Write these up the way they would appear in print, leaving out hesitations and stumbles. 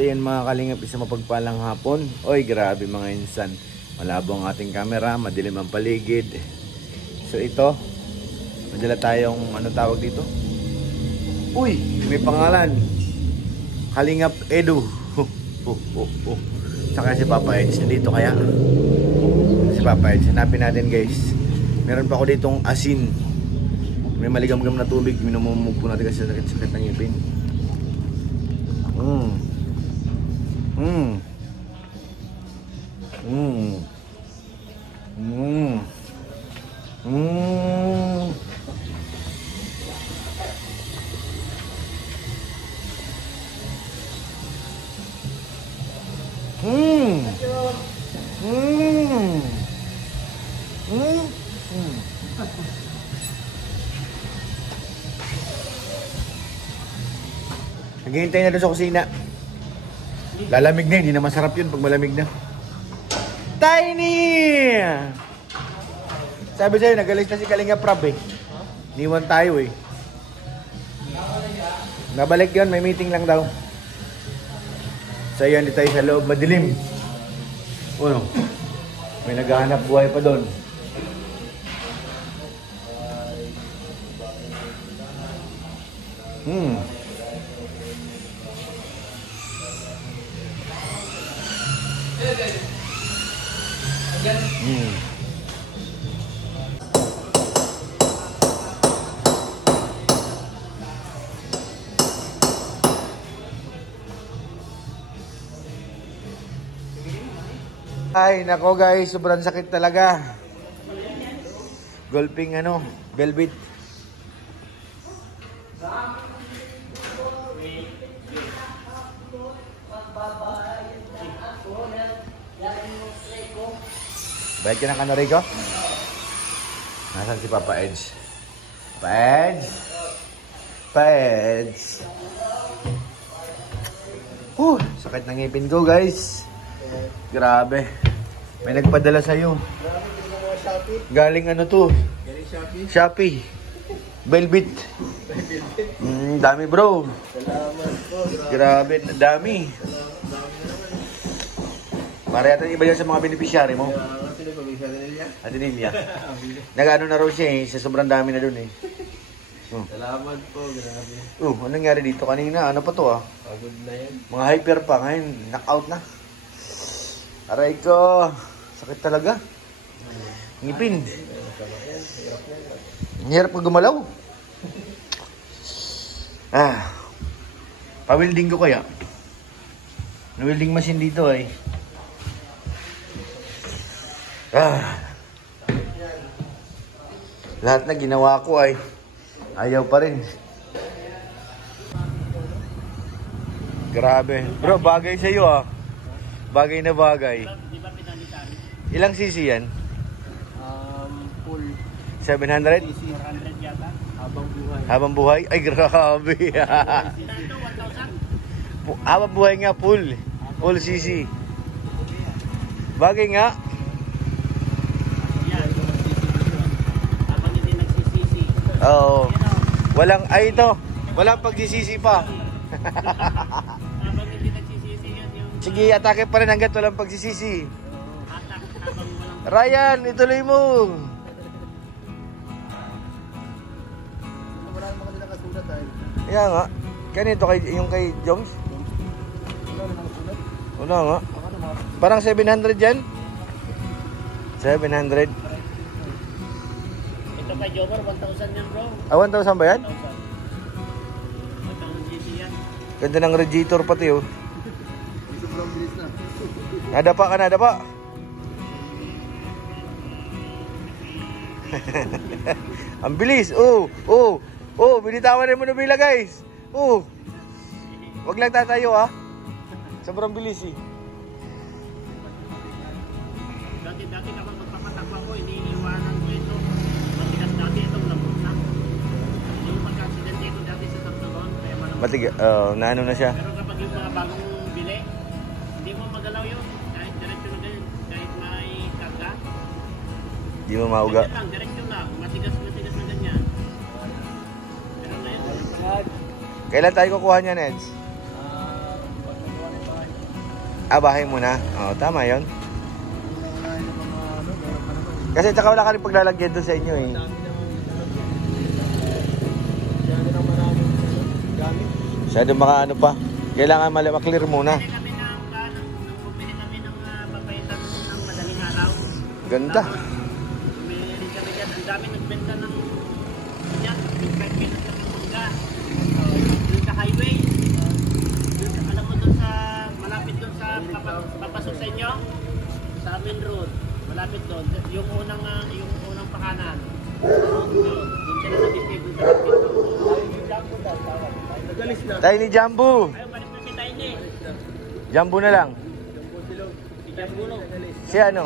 So yan mga kalingap, isang mapagpalang hapon. Oy, grabe mga insan. Malabo ang ating camera, madilim ang paligid. So ito, madala tayong, ano tawag dito? Uy, may pangalan. Kalingap Edu. Saka si Papa Eds, dito kaya? Si Papa Eds, hanapin natin guys. Meron pa ako ditong asin. May maligam-gam na tubig, minumumug po natin kasi sakit-sakit ng ngipin. Naghihintay na doon sa kusina. Lalamig na, hindi na masarap yun pag malamig na. Tiny! Sabi sa'yo, nagalis na si Kalinga Prab eh. Niwan tayo eh. Nabalik yun, may meeting lang daw. So yan, di tayo sa loob, madilim. Ano? May naghahanap buhay pa doon. Ay, nako guys, sobrang sakit talaga. Golping ano, velvet. Bayad ka ng kano, Rico? Nasaan si Papa Eds? Papa Eds? Papa Eds? Sakit ng ngipin ko guys. Grabe. May nagpadala sa'yo. Galing ano to? Galing Shopee. Velvet. Dami bro. Salamat po. Grabe, dami. Para yata iba yan sa mga beneficiary mo. Adenilya. Nag-ano na raw siya eh. Sa sobrang dami na dun eh. Salamat po. Grabe. Anong nangyari dito kanina? Ano pa to ah? Pagod na yan. Mga hyper pa. Ngayon, knockout na. Aray ko. Sakit talaga. Ngipin. Hirap ko gumalaw. Pa-welding ko kaya. Na-welding machine dito ay. Lahat na ginawa ko ay ayaw pa rin. Grabe. Bro, bagay sa iyo ah. Bagay na bagay. Ilang cc yan? Full 700? 400 yata. Habang buhay. Habang buhay? Ay, grabe. Habang buhay nga, full. Full cc. Bagay nga. Habang hindi nagsisisi. Oo. Walang, ay ito. Walang pagsisisi pa. Habang hindi nagsisisi yan yung... Sige, atake pa rin hanggat walang pagsisisi. Atak habang walang... Ryan, ituloy mo. Marami mga nila kasulat dahil. Kaya nga. Kanito yung kay Joms? Wala na nakasulat. Wala nga. Parang 700 yan? 700. Ito kay Jomar, 1,000 yan bro. 1,000 ba yan? 1,000 GC yan. Ganda ng radiator pati oh. Sobrang bilis na. Nadapa ka, nadapa. Ang bilis. Binitawan mo na bila guys. Wag lang tatayo ha. Sobrang bilis eh. Dati kapag magpapatakwa ko, iniiwanan ko ito. Matigas dati itong lambot na. Yung pagka-accident ito dati sa Tapnogon, kaya malamang. Naano na siya. Pero kapag yung mga bagong bili, hindi mo magalaw yun. Kahit diretso na ganyan, kahit may karga. Hindi mo mauga. Ganyan lang, diretso lang. Matigas na ganyan. Pero na yun. Kailan tayo kukuha niya, Neds? Pagkagawa ng mga Bahay muna. Oo, tama yun. Kasi tsaka wala ka rin paglalagyan doon sa inyo eh. Masyado maka ano pa. Kailangan maklear muna. Bumili kami ng papaitan ng madaling araw. Ganda. Bumili kami dyan. Ang dami nagbenta ng yan. Yung 5 minutes kami mangga. Doon sa highway. Alam mo doon sa, malapit doon sa papasok sa inyo. Sa main road. Malapit doon. Yung unang pakanan. Doon sila nagipig. Doon sa Tiny Jumbo. ayaw, balik na si Tiny. Jumbo na lang. Si Jambo no. Si ano?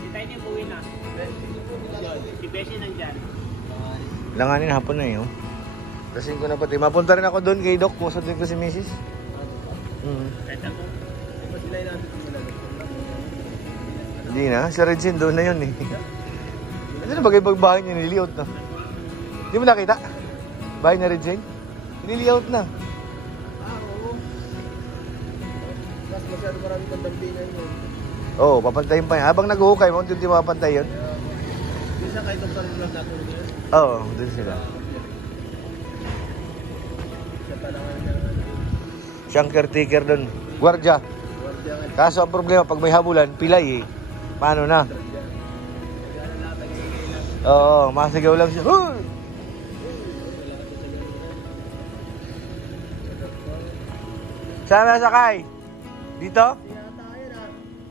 Si Tiny buwi na. Si Bessie nandyan. Langanin hapon na yun. Kasi ko na pati. Mapunta rin ako doon kay Doc. Kusad ko si Mrs. Kahit ako. Hindi na. Si Regine doon na yun eh. Ano na bagay-bagbahay niya niliot na? Hindi mo nakita? Bahay na Regine? Niliot na. Oo. Mas masyado marami pandampingan yun. Oo, papantayin pa yan. Habang nag-uhukay, hindi mapapantay yun. Minsan kahit ang parang lang natulog yun. Oo, doon sila. Siya pa lang ang Siyang caretaker doon. Guardia. guardian. Kaso ang problema, pag may habulan, pilay eh. Paano na? Oo, masigaw lang siya. Hoy! Saan na sakay? Dito?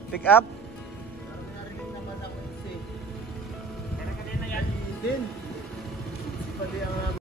Pick up? Narinig naman ako si Kaya kanina yan. Din. Si Pali ang